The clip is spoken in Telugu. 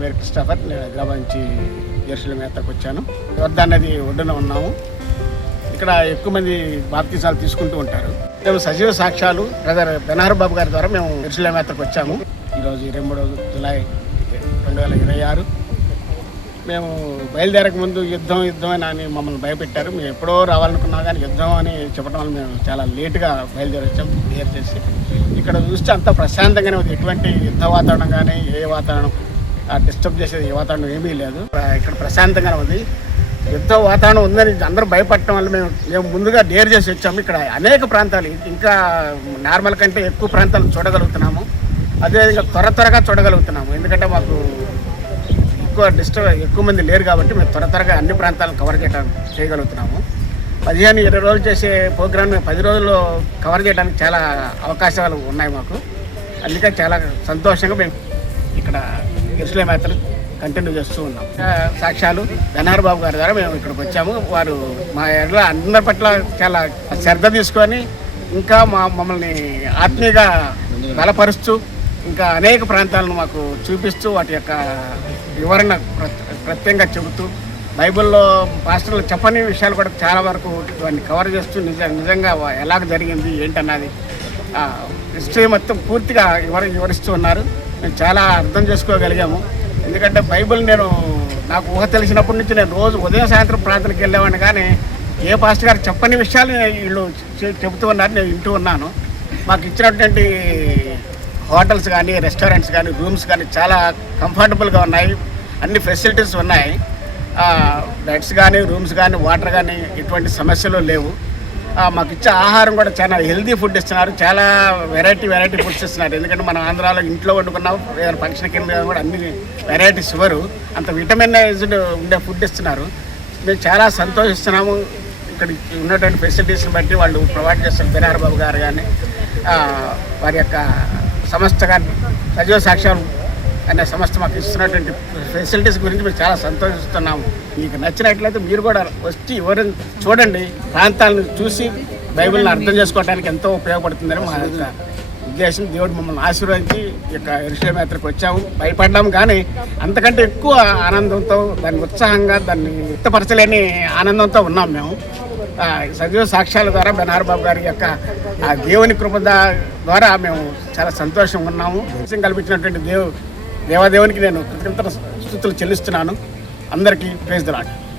పేరు క్రిస్టఫర్. నేను హైదరాబాద్ నుంచి జెరూసలేం యాత్రకు వచ్చాను. యోర్దాన్ నది ఒడ్డున ఉన్నాము. ఇక్కడ ఎక్కువ మంది బాప్తిజాలు తీసుకుంటూ ఉంటారు. మేము సజీవ సాక్ష్యాలు బ్రదర్ బెనహర్ బాబు గారి ద్వారా మేము జెరూసలేం యాత్రకు వచ్చాము. ఈరోజు 23 జూలై 2026. మేము బయలుదేరక ముందు యుద్ధం అని మమ్మల్ని భయపెట్టారు. మేము ఎప్పుడో రావాలనుకున్నా కానీ యుద్ధం అని చెప్పడం వల్ల మేము చాలా లేటుగా బయలుదేరి వచ్చాం. క్లియర్ చేసి ఇక్కడ చూస్తే అంతా ప్రశాంతంగానే ఉంది. ఎటువంటి యుద్ధ వాతావరణం కానీ ఏ వాతావరణం డిస్టర్బ్ చేసేది ఏ వాతావరణం ఏమీ లేదు. ఇక్కడ ప్రశాంతంగానే ఉంది. యుద్ధ వాతావరణం ఉందని అందరూ భయపడటం వల్ల మేము ముందుగా డేర్ చేసి వచ్చాము. ఇక్కడ అనేక ప్రాంతాలు ఇంకా నార్మల్ కంటే ఎక్కువ ప్రాంతాలు చూడగలుగుతున్నాము. అదేవిధంగా త్వరగా చూడగలుగుతున్నాము. ఎందుకంటే మాకు ఎక్కువ మంది లేరు కాబట్టి మేము త్వరగా అన్ని ప్రాంతాలను కవర్ చేయగలుగుతున్నాము. 15-20 రోజులు చేసే ప్రోగ్రామ్ 10 రోజుల్లో కవర్ చేయడానికి చాలా అవకాశాలు ఉన్నాయి మాకు. అందుకే చాలా సంతోషంగా మేము ఇక్కడ జెరూసలేం యాత్ర కంటిన్యూ చేస్తూ ఉన్నాం. సాక్ష్యాలు బెనహర్ బాబు గారి ద్వారా మేము ఇక్కడికి వచ్చాము. వారు మా అందరి పట్ల చాలా శ్రద్ధ తీసుకొని ఇంకా మమ్మల్ని ఆత్మీయంగా బలపరుస్తూ ఇంకా అనేక ప్రాంతాలను మాకు చూపిస్తూ వాటి యొక్క వివరణ ప్రత్యేకంగా చెబుతూ బైబిల్లో పాస్టర్లు చెప్పని విషయాలు కూడా చాలా వరకు వాటిని కవర్ చేస్తూ నిజంగా ఎలాగ జరిగింది ఏంటన్నది హిస్టరీ మొత్తం పూర్తిగా వివరిస్తూ ఉన్నారు. మేము చాలా అర్థం చేసుకోగలిగాము. ఎందుకంటే బైబిల్ నాకు ఊహ తెలిసినప్పటి నుంచి నేను రోజు ఉదయం సాయంత్రం ప్రార్థనకి వెళ్ళేవాడిని, కానీ ఏ పాస్టర్ గారు చెప్పని విషయాలు వీళ్ళు చెబుతూ ఉన్నారు, నేను వింటూ ఉన్నాను. మాకు ఇచ్చినటువంటి హోటల్స్ కానీ రెస్టారెంట్స్ కానీ రూమ్స్ కానీ చాలా కంఫర్టబుల్గా ఉన్నాయి. అన్ని ఫెసిలిటీస్ ఉన్నాయి. బెడ్స్ కానీ రూమ్స్ కానీ వాటర్ కానీ ఎటువంటి సమస్యలు లేవు. మాకు ఇచ్చే ఆహారం కూడా చాలా హెల్దీ ఫుడ్ ఇస్తున్నారు. చాలా వెరైటీ ఫుడ్స్ ఇస్తున్నారు. ఎందుకంటే మన ఆంధ్రాలో ఇంట్లో వండుకున్నాం, ఏదైనా ఫంక్షన్ కింద కూడా అన్ని వెరైటీస్ ఇవ్వరు. అంత విటమినైజ్డ్ ఉండే ఫుడ్ ఇస్తున్నారు. మేము చాలా సంతోషిస్తున్నాము. ఇక్కడ ఉన్నటువంటి ఫెసిలిటీస్ని బట్టి వాళ్ళు ప్రొవైడ్ చేస్తారు. బెనహర్ బాబు గారు కానీ వారి యొక్క సంస్థ కానీ సజీవ సాక్ష్యాలు అనే సంస్థ మాకు ఇస్తున్నటువంటి ఫెసిలిటీస్ గురించి మేము చాలా సంతోషిస్తున్నాము. మీకు నచ్చినట్లయితే మీరు కూడా వచ్చి ఎవరైనా చూడండి. ప్రాంతాలను చూసి బైబిల్ని అర్థం చేసుకోవడానికి ఎంతో ఉపయోగపడుతుందని మా యొక్క ఉద్దేశం. దేవుడు మమ్మల్ని ఆశీర్వదించి ఇక జెరూసలేం యాత్రకు వచ్చాము. భయపడ్డాము, కానీ అంతకంటే ఎక్కువ ఆనందంతో దాన్ని ఉత్సాహంగా దాన్ని వ్యక్తపరచలేని ఆనందంతో ఉన్నాం మేము. సజీవ సాక్ష్యాల ద్వారా బెనహర్ బాబు గారి యొక్క ఆ దేవుని కృప ద్వారా మేము చాలా సంతోషంగా ఉన్నాము. కల్పించినటువంటి దేవాదేవునికి నేను కృతజ్ఞతలు స్తుతులు చెల్లిస్తున్నాను. అందరికీ ప్రైజ్ ది లార్డ్.